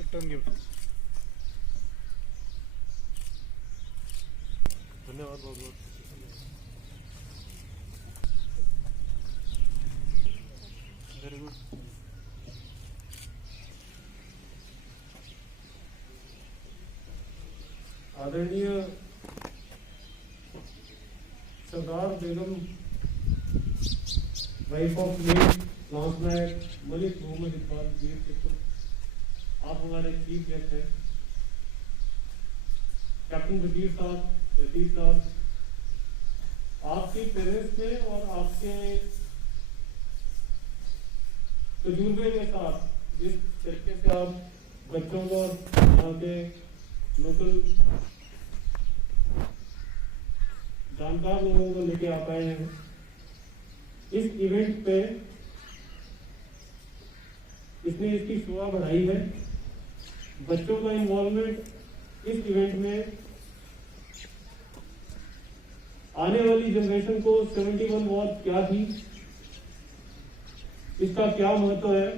Turn gift. धन्यवाद बहुत बहुत। Very good. आदरणीय सरदार बेगम वाइफ ऑफ लेट लॉन्च नायक मलिक मोहम्मद इकबाल वीर चित्तूर, आप हमारे चीफ गेस्ट हैं। कैप्टन वजीर साहब, लतीफ साहब, आपकी पेरेंट्स में और आपके तजुर्बे के साथ जिस तरीके से आप बच्चों को यहाँ के लोकल जानकार लोगों को लेके आ पाए हैं, इस इवेंट पे इसने इसकी शोभा बढ़ाई है। बच्चों का इन्वॉल्वमेंट इस इवेंट में आने वाली जनरेशन को 71 वॉर क्या थी, इसका क्या महत्व है,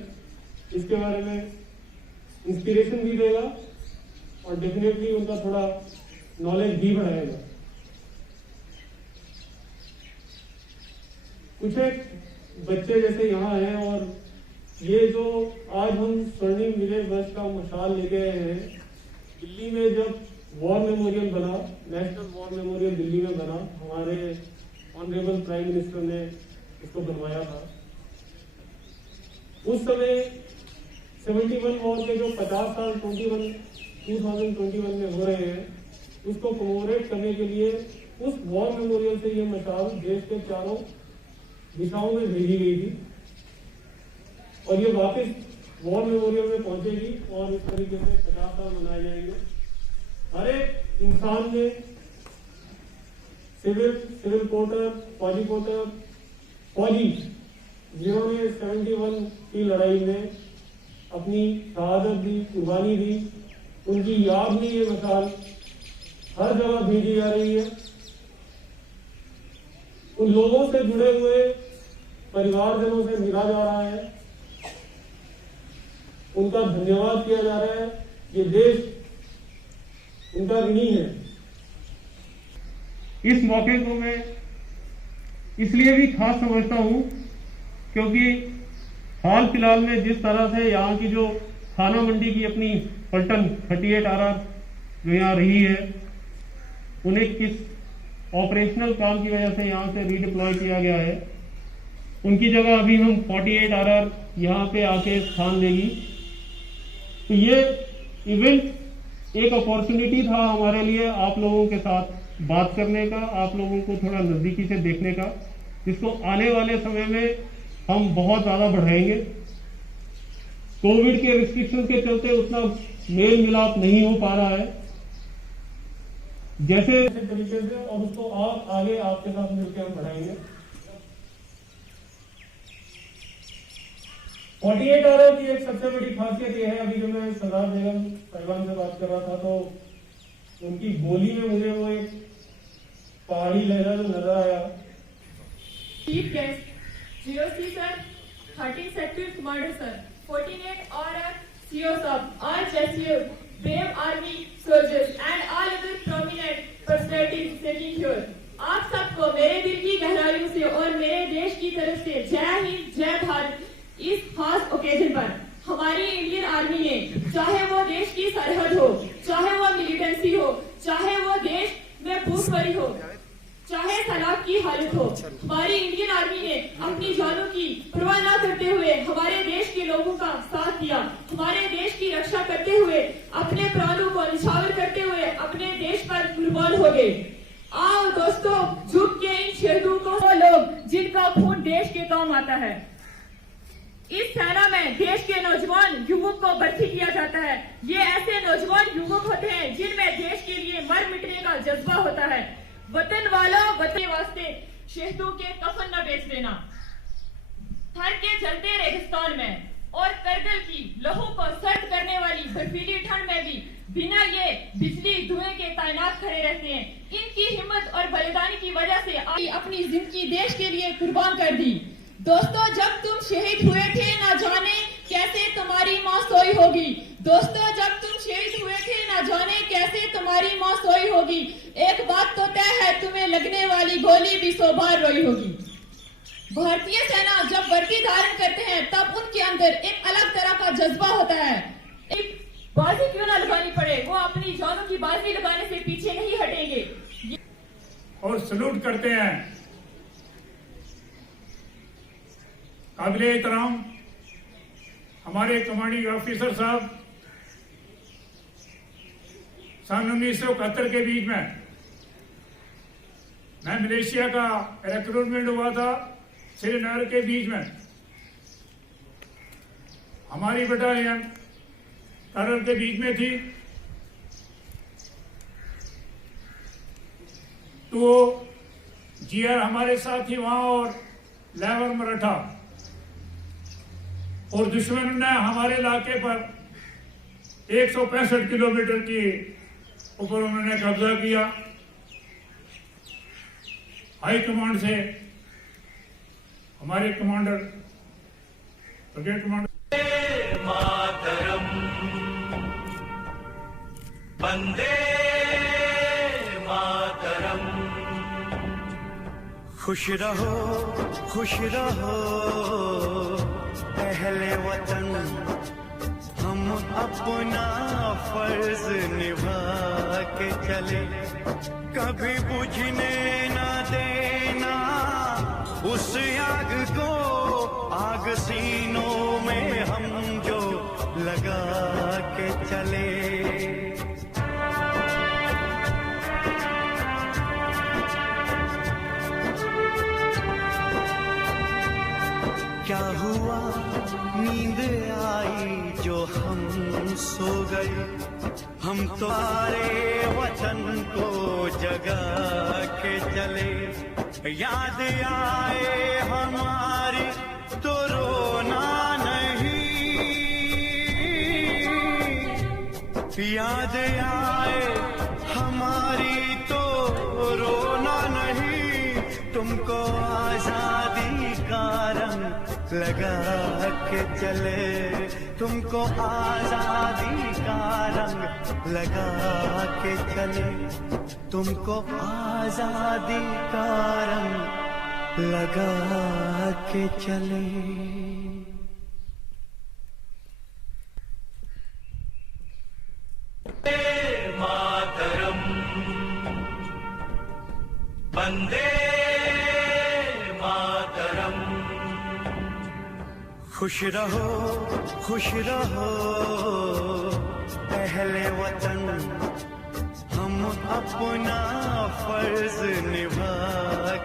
इसके बारे में इंस्पिरेशन भी देगा और डेफिनेटली उनका थोड़ा नॉलेज भी बढ़ाएगा। कुछ एक बच्चे जैसे यहाँ हैं और ये जो आज हम स्वर्णिम विजय वर्ष का मशाल लेके आए हैं, दिल्ली में जब वॉर मेमोरियल बना, नेशनल वॉर मेमोरियल दिल्ली में बना, हमारे ऑनरेबल प्राइम मिनिस्टर ने इसको बनवाया था। उस समय 71 वॉर के जो 50 साल 2021 में हो रहे हैं, उसको कमेमोरेट करने के लिए उस वॉर मेमोरियल से ये मशाल देश के चारों दिशाओं में भेजी गई थी और ये वापस वॉर मेमोरियल में पहुंचेगी और इस तरीके से 50 साल मनाए जाएंगे। हर एक इंसान ने सिविल पोर्टर, फौजी जिन्होंने 71 की लड़ाई में अपनी शहादत दी, कुर्बानी दी, उनकी याद में ये मशाल हर जगह भेजी जा रही है। उन लोगों से जुड़े हुए परिवारजनों से मिला जा रहा है, उनका धन्यवाद किया जा रहा है। ये देश उनका ऋणी है। इस मौके को मैं इसलिए भी खास समझता हूं क्योंकि हाल फिलहाल में जिस तरह से यहाँ की जो थाना मंडी की अपनी पलटन 38 RR जो यहाँ रही है, उन्हें किस ऑपरेशनल काम की वजह से यहाँ से रीडिप्लॉय किया गया है, उनकी जगह अभी हम 48 RR यहाँ पे आके स्थान लेगी। तो ये इवेंट एक अपॉर्चुनिटी था हमारे लिए आप लोगों के साथ बात करने का, आप लोगों को थोड़ा नजदीकी से देखने का, जिसको आने वाले समय में हम बहुत ज्यादा बढ़ाएंगे। कोविड के रिस्ट्रिक्शन के चलते उतना मेल मिलाप नहीं हो पा रहा है जैसे तरीके से, और उसको और आगे आपके साथ मिलकर हम बढ़ाएंगे। 48 RR की एक सबसे बड़ी खासियत यह है, अभी जो मैं सरदार बेगम साहिबान से बात कर रहा था तो उनकी बोली में मुझे वो एक पहाड़ी लहरा जो नजर आया। Chief guest GOC sir, 13 Sector Commander sir, 48 RR CO sir, all JSU, brave army soldiers and all other prominent personalities sitting here. आप सबको मेरे दिल की गहराइयों से और मेरे देश की तरफ से जय हिंद, जय भारत। इस खास ओकेजन पर हमारी इंडियन आर्मी ने, चाहे वो देश की सरहद हो, चाहे वो मिलिटेंसी हो, चाहे वो देश में भूखमरी हो, चाहे सलाख की हालत हो, हमारी इंडियन आर्मी ने अपनी जानों की परवाह न करते हुए हमारे देश के लोगों का साथ दिया, हमारे देश की रक्षा करते हुए, अपने प्राणों को निछावर करते हुए अपने देश पर कुर्बान हो गए। आओ दोस्तों, झुक के इन शहीदों को, वो लोग जिनका खून देश के काम आता है। इस सेना में देश के नौजवान युवक को भर्ती किया जाता है। ये ऐसे नौजवान युवक होते हैं जिनमें देश के लिए मर मिटने का जज्बा होता है। वतन वालों, वतन वास्ते शहीदों के कफन न बेच देना। थर के जलते रेगिस्तान में और करगिल की लहू को सर्द करने वाली बर्फीली ठंड में भी बिना ये बिजली धुएं के तैनात खड़े रहते हैं। इनकी हिम्मत और बलिदान की वजह से अपनी जिंदगी देश के लिए कुर्बान कर दी। दोस्तों, जब तुम शहीद हुए थे, ना जाने कैसे तुम्हारी माँ सोई होगी। दोस्तों, जब तुम शहीद हुए थे न जाने कैसे तुम्हारी माँ सोई होगी। एक बात तो तय है, तुम्हें लगने वाली गोली भी 100 बार रोई होगी। भारतीय सेना जब वर्दी धारण करते हैं तब उनके अंदर एक अलग तरह का जज्बा होता है। एक बाजी क्यों ना लगानी पड़े, वो अपनी जानों की बाजी लगाने से पीछे नहीं हटेंगे और सलूट करते हैं। काबिले एहतराम हमारे कमांडिंग ऑफिसर साहब, सन 1971 के बीच में मैं मलेशिया का रिक्रूटमेंट हुआ था। श्रीनगर के बीच में हमारी बटालियन तरल के बीच में थी, तो जीआर हमारे साथ थी वहां और लेवर मराठा, और दुश्मन ने हमारे इलाके पर 165 किलोमीटर के ऊपर उन्होंने कब्जा किया। हाई कमांड से हमारे कमांडर, ब्रिगेड कमांडर मातरम वंदे मातरम। खुश रहो अहले वतन, हम अपना फर्ज निभा के चले, कभी बुझने ना देना उस आग को, आग सीनों में हम जो लगा के चले। क्या हुआ नींद आई जो हम सो गए, हम तो सारे वतन को जगा के चले। याद आए हमारी तो रोना नहीं, याद आए हमारी तो रोना नहीं, तुमको आजादी का रंग लगा के चले, तुमको आजादी का रंग लगा के चले, तुमको आजादी का रंग लगा के चले। मातरम वंदे मातरम। खुश रहो अहले वतन, हम अपना फर्ज निभा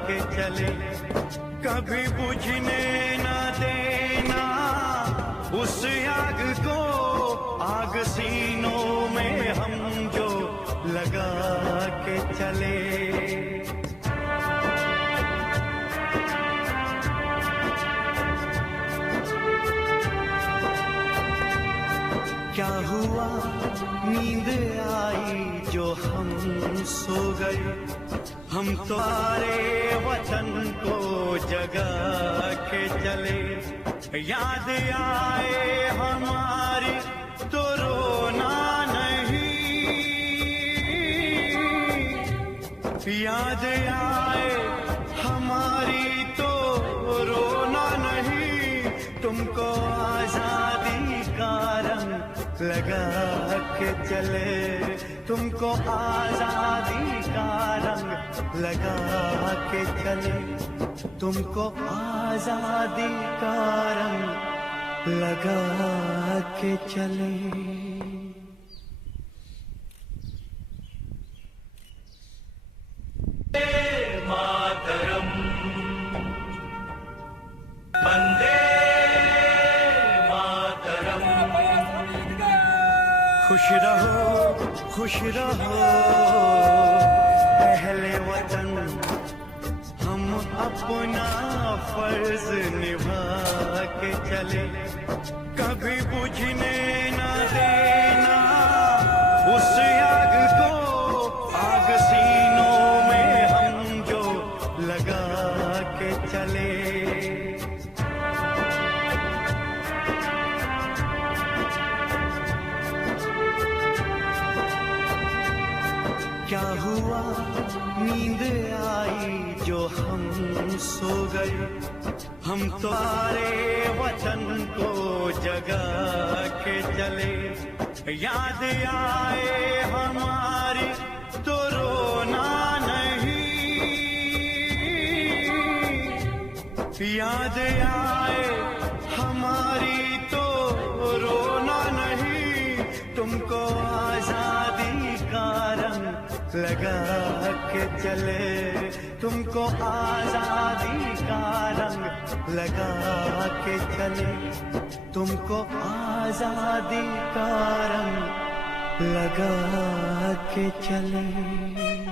के चले, कभी बुझने ना देना उस आग को, आग सीनों में हम जो लगा के चले। क्या हुआ नींद आई जो हम सो गए, हम तो सारे वतन को जगा के चले। याद आए हमारी तो रोना नहीं, याद आए हमारी तो रोना नहीं, तुमको आजादी का रंग लगा के चले, तुमको आजादी का रंग लगा के चले, तुमको आजादी का रंग लगा के चले। मातरम वंदे मातरम। खुश रहो अहले वतन, हम अपना फर्ज निभा के चले, कभी बुझने ना देना उस आग को, आग सीनों में हम जो लगा के चले। क्या हुआ नींद आई जो हम सो गए, हम तो सारे वतन को जगा के चले। याद आए हमारी तो रोना नहीं, याद आए हमारी तो रोना नहीं, तुमको आजादी का रंग लगा के चले, तुमको आजादी का रंग लगा के चले, तुमको आजादी का रंग लगा के चले।